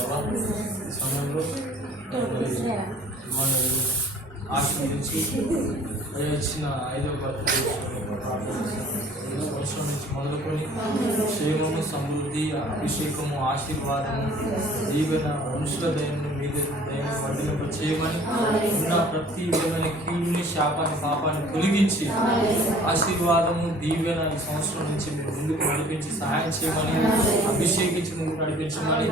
ప్రభావ ఈ సమయంలో మన ఆశీర్వదించి ఇచ్చిన 5వ బర్త్డే సంవత్సరం నుంచి మొదలుకొని క్షేమము, సమృద్ధి, అభిషేకము, ఆశీర్వాదము, దీవెన, మనుషుల దయను మీద దయను వర్ధింప చేయమని ఉన్న ప్రతి విధమైన కీడుని, శాపాన్ని, పాపాన్ని తొలగించి ఆశీర్వాదము, దీవెన ఈ సంవత్సరం నుంచి మీరు ముందుకు నడిపించి సహాయం చేయమని, అభిషేకించి ముందుకు నడిపించమని,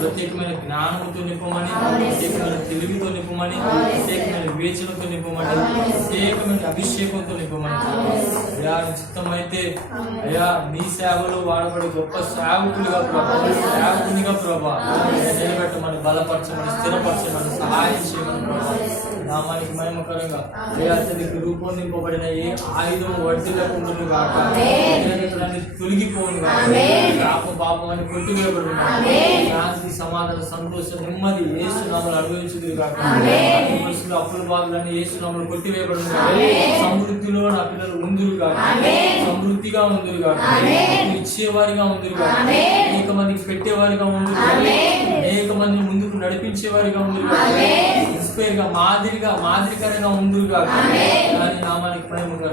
ప్రత్యేకమైన జ్ఞానముతో నింపమని, ప్రత్యేకమైన తెలివితో నింపమని, ప్రత్యేకమైన వివేచనతో నింపమని, ప్రత్యేకమైన అభిషేకంతో నింపమని అయ్యా చిత్తమైతే అయ్యా నీ సేవలో వాడబడే గొప్ప సేవకులుగా సేవకునిగా ప్రభా నిలబెట్టమని, బలపరచమని, స్థిరపరచమని, సహాయం చేయమని ప్రభా నామానికి మహిమకరంగా అయ్యా అతనికి రూపొందింపబడిన ఏ ఆయుధం వర్ధిల్లకుండును గాక, తొలగిపోను గాక, పాపం అని కొట్టివేయబడును గాక, శాంతి, సమాధానం, సంతోషం, నెమ్మది యేసునామములో అనుభవించుదురు గాక, అప్పుల బాధలన్నీ యేసునామములో కొట్టివేయబడును గాక, సమృద్ధిలో నా పిల్లలు ఉందురు గాక, సమృద్ధిగా ఉందురు గాక, ఇచ్చేవారిగా ఉందురు గాక, అనేక మందికి పెట్టేవారిగా ఉందురు గాక, అనేక మంది ముందుకు నడిపించేవారిగా ఉందురు గాక, ఇన్స్పైర్ గా మాదిరికరంగా ఉందురు గాక, దాని నామానికి ప్రేమగా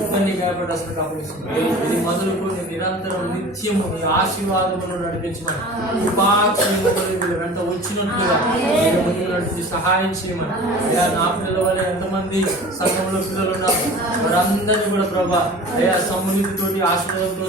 ఇబ్బంది గాయపడి అసలు కాపాడిస్తుంది. ఇది మొదలుకొని నిరంతరం నిత్యము నీ ఆశీర్వాదములు నడిపించమని, కృపాక్షేమములు వెంట వచ్చినట్లుగా ముందుకు నడిపించి సహాయం చేయమని, నా పిల్లల వల్ల ఎంతమంది సంఘంలో పిల్లలు ఉన్నారు వారందరినీ కూడా ప్రభా సమృద్ధితోటి ఆశీర్వాదంతో